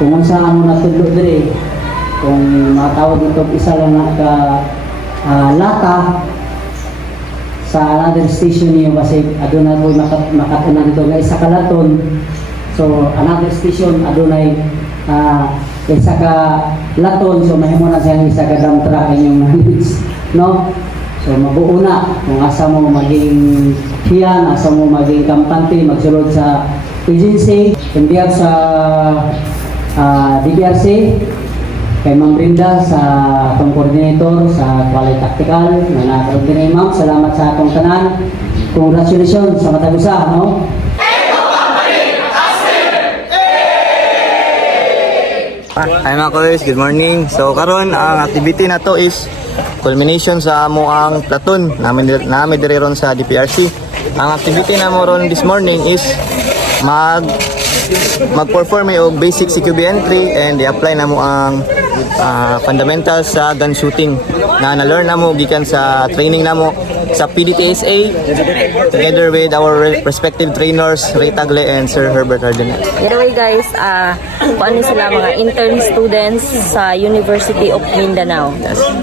kung saan mo natudlo dire, kung matawag ito isa lang na ka lata sa another station niyo kasi adunay po makatunan dito nga isa ka laton. So another station adunay isa ka laton, so mahimo na siya isa ka dump truck inyong manage, no? So mabuo na kung asa mo maging hiyan, asa mo maging kampante, magsulod sa agency, kumbiyag sa DPRC, kay Ma'am Brenda sa atong coordinator sa Quality Tactical, na nakaroon ma'am, salamat sa atong tanan. Congratulations sa matagusa, no? Hi mga colors, good morning. So karon ang activity na to is culmination sa amo ang platoon namin dire ron sa DPRC. Ang activity na mo ron this morning is mag-perform og basic CQB entry and i-apply na mo ang fundamentals sa gun shooting na na-learn na mo gikan sa training na mo sa PDTSA together with our respective trainers Ray Tagle and Sir Herbert Ardenel. Anyway guys, ano sila mga intern students sa University of Mindanao.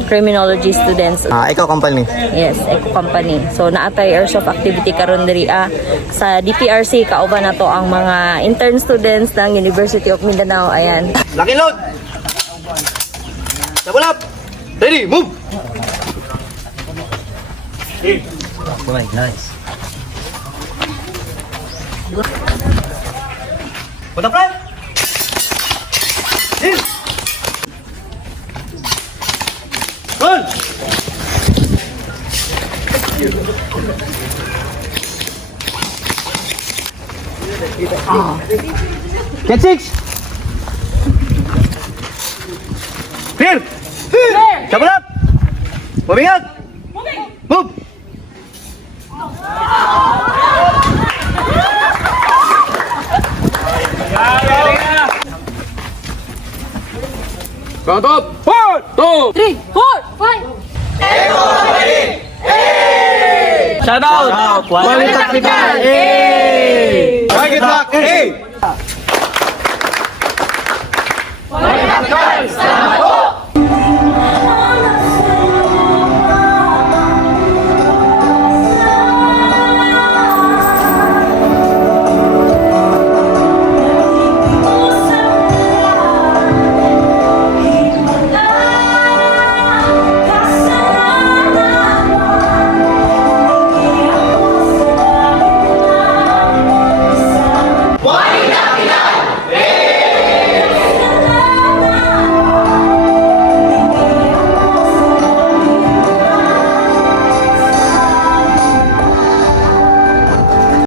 Criminology students. Ikaw company? Yes, Eco Company. So naatay airsoft activity karon diri sa DPRC kauban na to ang mga intern students ng University of Mindanao. Ayan. Lucky load! Double up! Ready, move! Boy, nice. Put up front! In! Run! Get six! Clear! Double up! Moving out! Move! Count up! 4, 2, 3, 4, 5! shout out! Quality Tactical! Hey! Target lock! Hey! Quality Tactical!